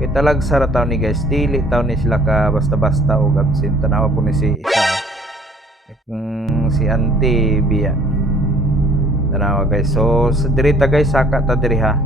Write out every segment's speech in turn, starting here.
Kay talag sara taw ni guys, dili taw ni sila ka basta-basta og absent. Tanawa po ni si isa si Auntie Bia. Tanawa guys. So diri ta guys, saka ta diri ha.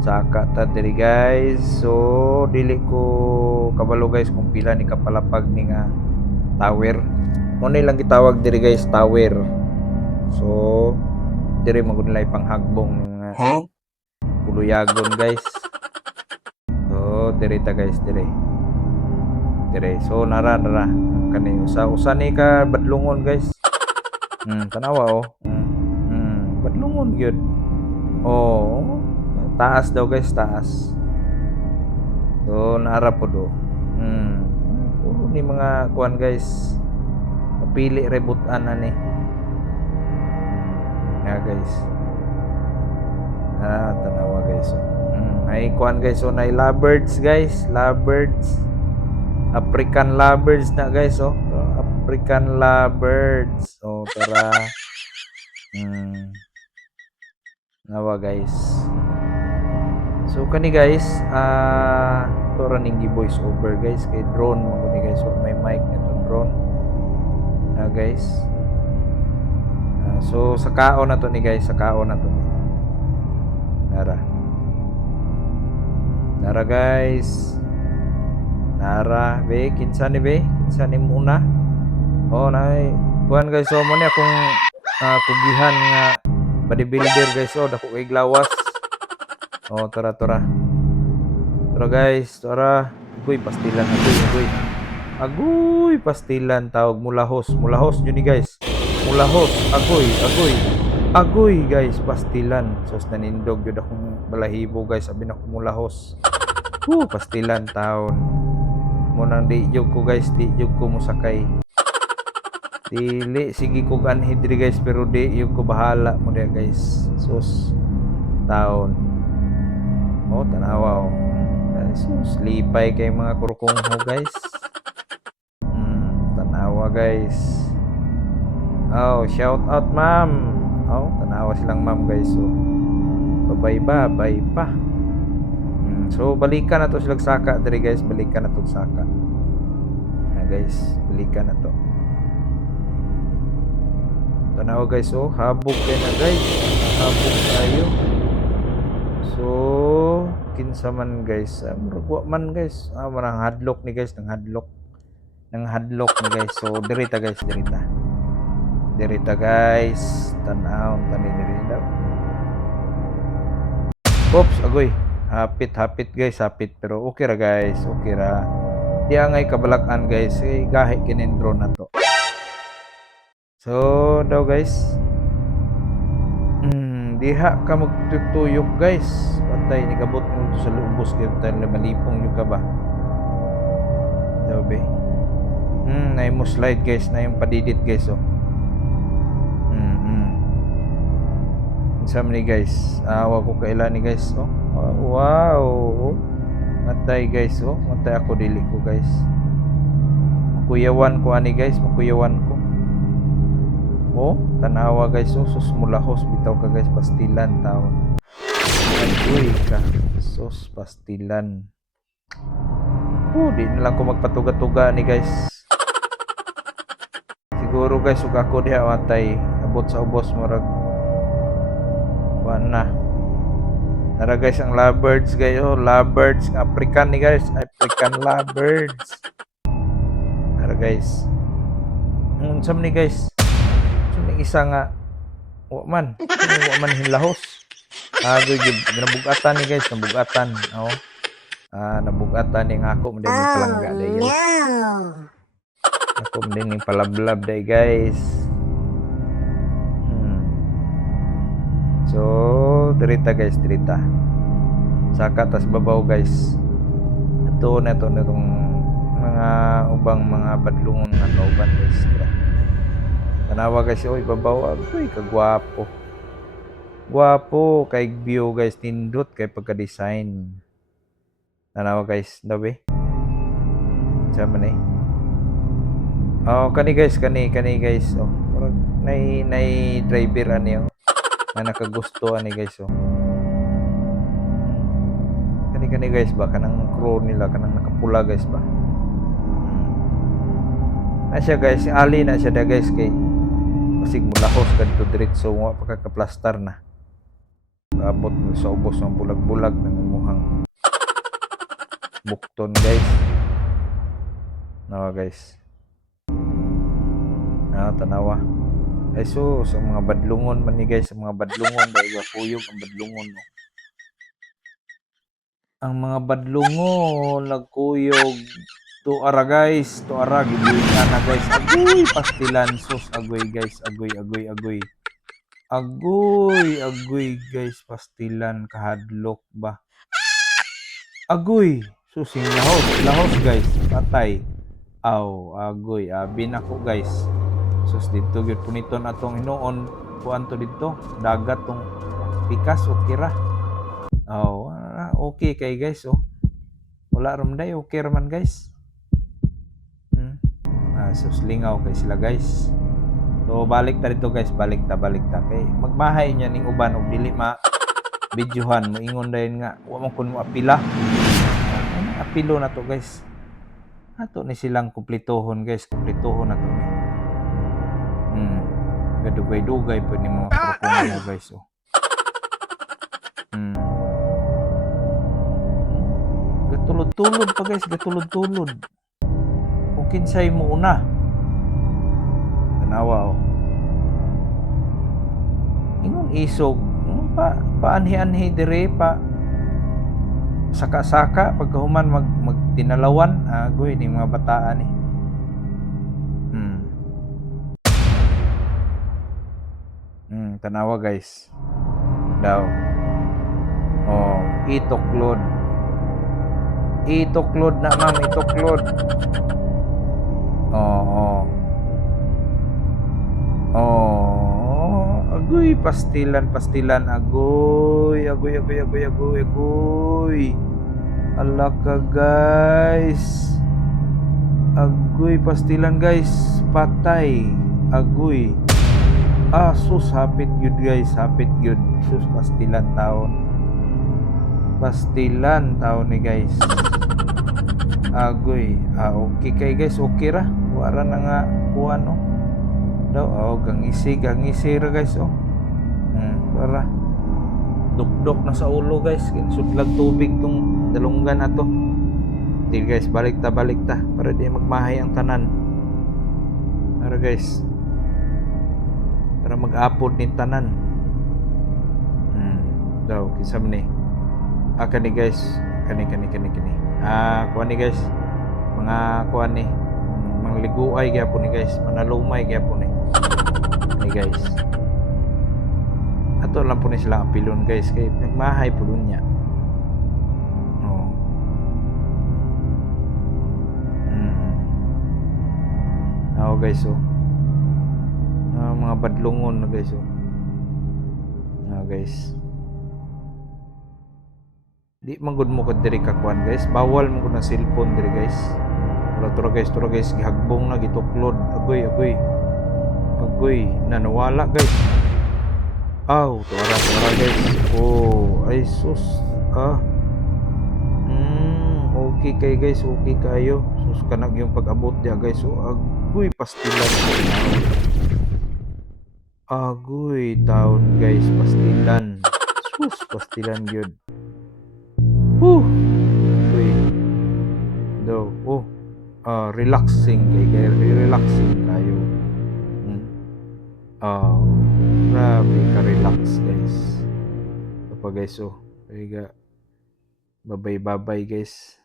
Saka ta diri guys. So dili ko kabalo guys kung pila ni kapalapag ni nga tower. Mo ni lang gitawag diri guys, tower. So diri man gud nila ipanghagbong nga buluyagon guys. So diri ta guys, diri. So nara kani usa ni ka badlungon guys. Tanawa badlungon gyud. Oh, taas daw guys, taas. So naara po do. Puro ni mga kuan guys. Mapili rebutan ani. Nga guys. Tanawa guys. Ay kuan guys, so nay lovebirds guys, lovebirds. African lovebirds na guys, oh. African lovebirds. Oh, tara. Nawa guys. So kani guys, to running gi voice over guys kay drone mo ni guys, so may mic nitong drone. Na guys. So sa kaon na to ni guys, sa kaon na to ni. Nara guys. Nara be, kinsa ni be? Kinsa ni muna? Oh, nay kuan guys, so mo ni akong kugihan nga bodybuilder guys, oh dako kay glawas. Oh, tara. Tara guys, tara. Agoy pastilan, agoy pastilan tawag mulahos jud ni guys. Mulahos, agoy guys, pastilan. Sos nanindog jud akong balahibo guys, sabi na ko mulahos. Pastilan taon. Mo nang di jud ko guys, di jud ko musakay. Dili sige ko ganhid diri guys, pero di jud ko bahala mo dia guys. Sos taon. Oh, tanawa oh. Sus, lipay kay mga kurkungho guys. Tanawa guys. Oh, shout out ma'am. Oh, tanawa silang ma'am guys. So, babay pa. So, balikan na to silang saka diri guys. Balikan na to saka. Guys, balikan na to. Tanawa guys. Oh, habog kayo na guys. Habog tayo. So, kinsa man guys, murag man guys, marang hadlock ni guys, nang hadlock ni guys. So dirita guys, dirita guys, tanaw tani diri daw. Oops, agoy, hapit guys, pero okay ra guys, okay ra. Di angay kabalakan guys, gahi kinin drone na to. So daw guys, diha ka magtutuyok guys, patay ni kabot mo to sa lubos kay tayo malipong yung ka ba daw be. Na yung slide guys, na yung padidit guys, oh. Insam ni guys, awa ko kaila ni guys, oh. Wow, matay guys, oh. Matay ako dili ko guys, makuyawan ko ani guys, makuyawan ko. Oh, tanawa guys, oh, sus mulahos bitaw ka guys, pastilan taon. Agoy ka, sus pastilan. Di na lang ko magpatuga-tuga ni guys. Siguro guys, ug ako diha matay, abot sa ubos murag na. Tara guys, ang lovebirds guys, oh, lovebirds African ni guys, African lovebirds. Tara guys. Unsam ni guys? Isa nga wa man hinlahos. Nabugatan ni guys, nabugatan. Oh. Nabugatan ni nga ako mudin ni palangga day guys. Ako mudin ni palablab day guys. So, dirita guys, dirita. Saka tas babaw guys. Ito na itong mga ubang mga badlungon nga kauban guys. Tanawa guys, oy babaw, agoy kagwapo. Gwapo kay view guys, nindot kay pagka-design. Tanawa guys, daw be. Sama ni. Oh, kani guys. Oh, nay driver ani oh. Na nakagusto ani guys oh. Kani kani guys ba kanang crew nila kanang nakapula guys ba. Na siya guys, ali na siya da guys kay basig mulahos kadto diretso wa pa kakaplastar na. Abot mo sa ubos ng bulag-bulag ng imuhang bukton guys. Nawa guys. Tanawa. Ay sus, ang mga badlungon man ni guys, ang mga badlungon dahil kuyog ang badlungon mo. Ang mga badlungon nagkuyog tuara guys, tuara gibuhian na guys. Agoy pastilan sus, agoy guys, agoy agoy agoy. Agoy, agoy guys, pastilan kahadlok ba. Agoy, susing lahos, lahos guys, patay. Aw, agoy, abin ako guys. Sus dito gyud puniton atong hinuon kuan to dito, dagat tong pikas o kira. Aw, okay kay guys oh. Wala ram day, okay raman guys. Sus lingaw kay sila guys. So balik ta dito guys, balik ta kay magmahay niya ning uban og dili ma videohan mo ingon dayon nga wa man kun mo apila. Apilo na to guys. Ato ni silang kumpletohon guys, kumpletohon na to ni. Gadugay-dugay po ni mga propong mo guys oh. Gatulod-tulod pa guys, gatulod-tulod. Kung kinsay mo una. Tanawa oh. Ingon isog, paanhi-anhi dire pa saka-saka pagkahuman magtinalawan agoy ni mga bataan ni. Tanawa guys. Daw. Oh, itoklod. Itoklod na ma'am, itoklod. Oh. Agoy pastilan agoy. Ala ka guys. Agoy pastilan guys, patay. Agoy. Sus hapit gyud guys, hapit gyud. Sus pastilan taon. Pastilan taon ni guys. Agoy. Okay kay guys, okay ra. Wara na nga kuan no. Daw gangisi ra guys oh. Para dukdok na sa ulo guys, sudlag tubig tong dalunggan ato. Di guys, balik ta para di magmahay ang tanan. Para guys. Para mag-apod ni tanan. Daw kisam ni. Kani guys, kani. Kuan ni guys. Mga kuan ni. Mga liguay gyapon ni guys, manalumay gyapon ni. Ni guys. Ato lang po ni sila apilon guys kay nagmahay po niya. Guys oh. Mga badlungon na guys oh. Guys. Di man gud mo ko diri ka kuan guys. Bawal man gud na cellphone diri guys. Wala tura guys gihagbong na gituklod. Agoy. Nanawala guys. Tuara guys. Ay sus. Okay kay guys, okay kayo. Sus kanag yung pag-abot dia guys. Agoy pastilan. Agoy taon guys, pastilan. Sus pastilan gyud. Agoy. Relaxing kayo. Grabe ka relax guys. Ito pa guys babay guys.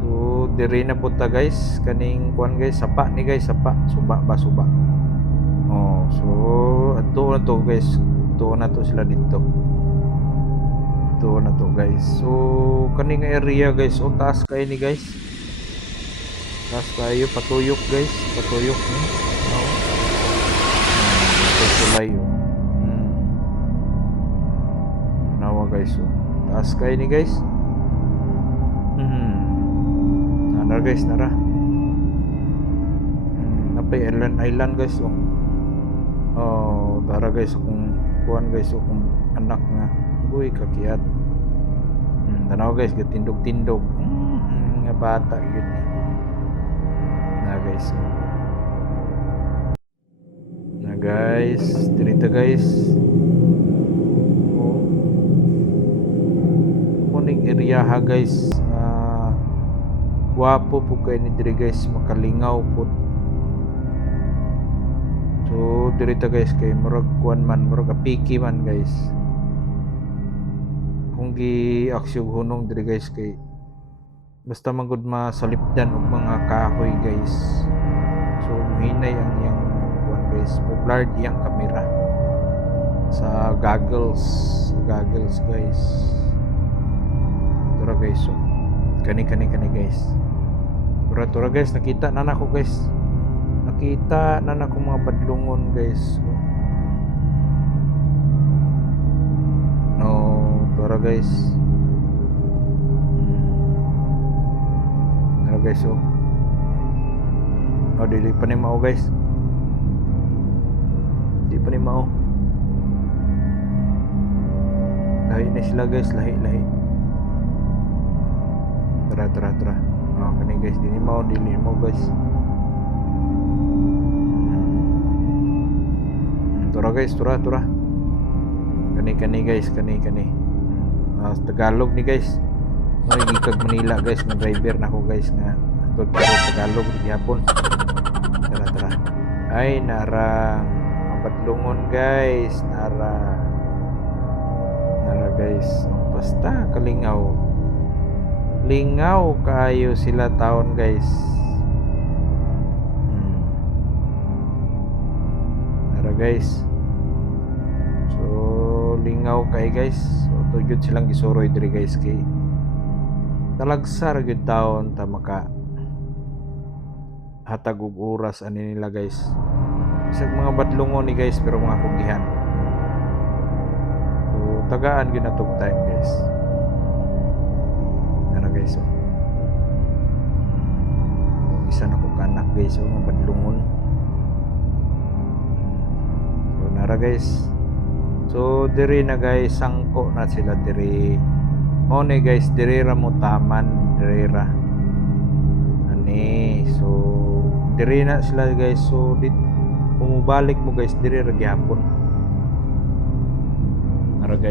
So diri na punta guys kaning kuan guys, sapa ni guys, suba. So ato na to guys. Ato na to sila dito. Ato na to guys. So kaning area guys, taas kayo ni guys. Taas kayo patuyok guys, patuyok ni. Tulay nawa guys taas kayo ni guys. Nara guys napay island guys tara guys kung kuan guys kung anak nga uy kakiat Tanaw guys, gatindog-tindog. Nga bata yun eh. Na guys. Na guys, dirita guys. Oh. Muning area ha guys. Guwapo po kayo ni diri guys, makalingaw po. So dirita guys kay murag kuan man, murag apiki man guys. Kung gi-aksyon hunong diri guys kay basta man gud masalipdan og mga kahoy guys. So hinay ang iyang kuan guys, blurred iyang kamera sa goggles guys. Tura guys, so kani guys. Tura guys, nakita na nako guys. Nakita na nako mga badlungon guys. No, tura guys. Tura guys, so. Oh, dili pa ni mao guys. Di pa ni mao. Lahi na sila guys, lahi. Tara. Oh, kani guys, dili mo guys. Tura guys, tura. Kani guys, kani. Tagalog ni guys. May gikag Manila guys, ng driver na ko guys nga antod Tagalog gyapon. Tara. Ay narang mabadlungon guys, nara guys. Basta kalingaw. Lingaw kaayo sila taon guys. Nara guys. So lingaw kay guys. So tugyod silang gisuroy diri guys kay talagsar gyud taon ta maka hatag og oras ani nila guys. Isag mga badlungon ni guys pero mga kugihan. So tagaan gyud natog time guys. Guys, so isa na ko kanak guys, so mga badlungon. So nara guys, so diri na guys, sangko na sila diri mo ni guys, diri ra mo taman, diri ra ani. So diri na sila guys, so umubalik mo guys, diri ra gyapon nara guys.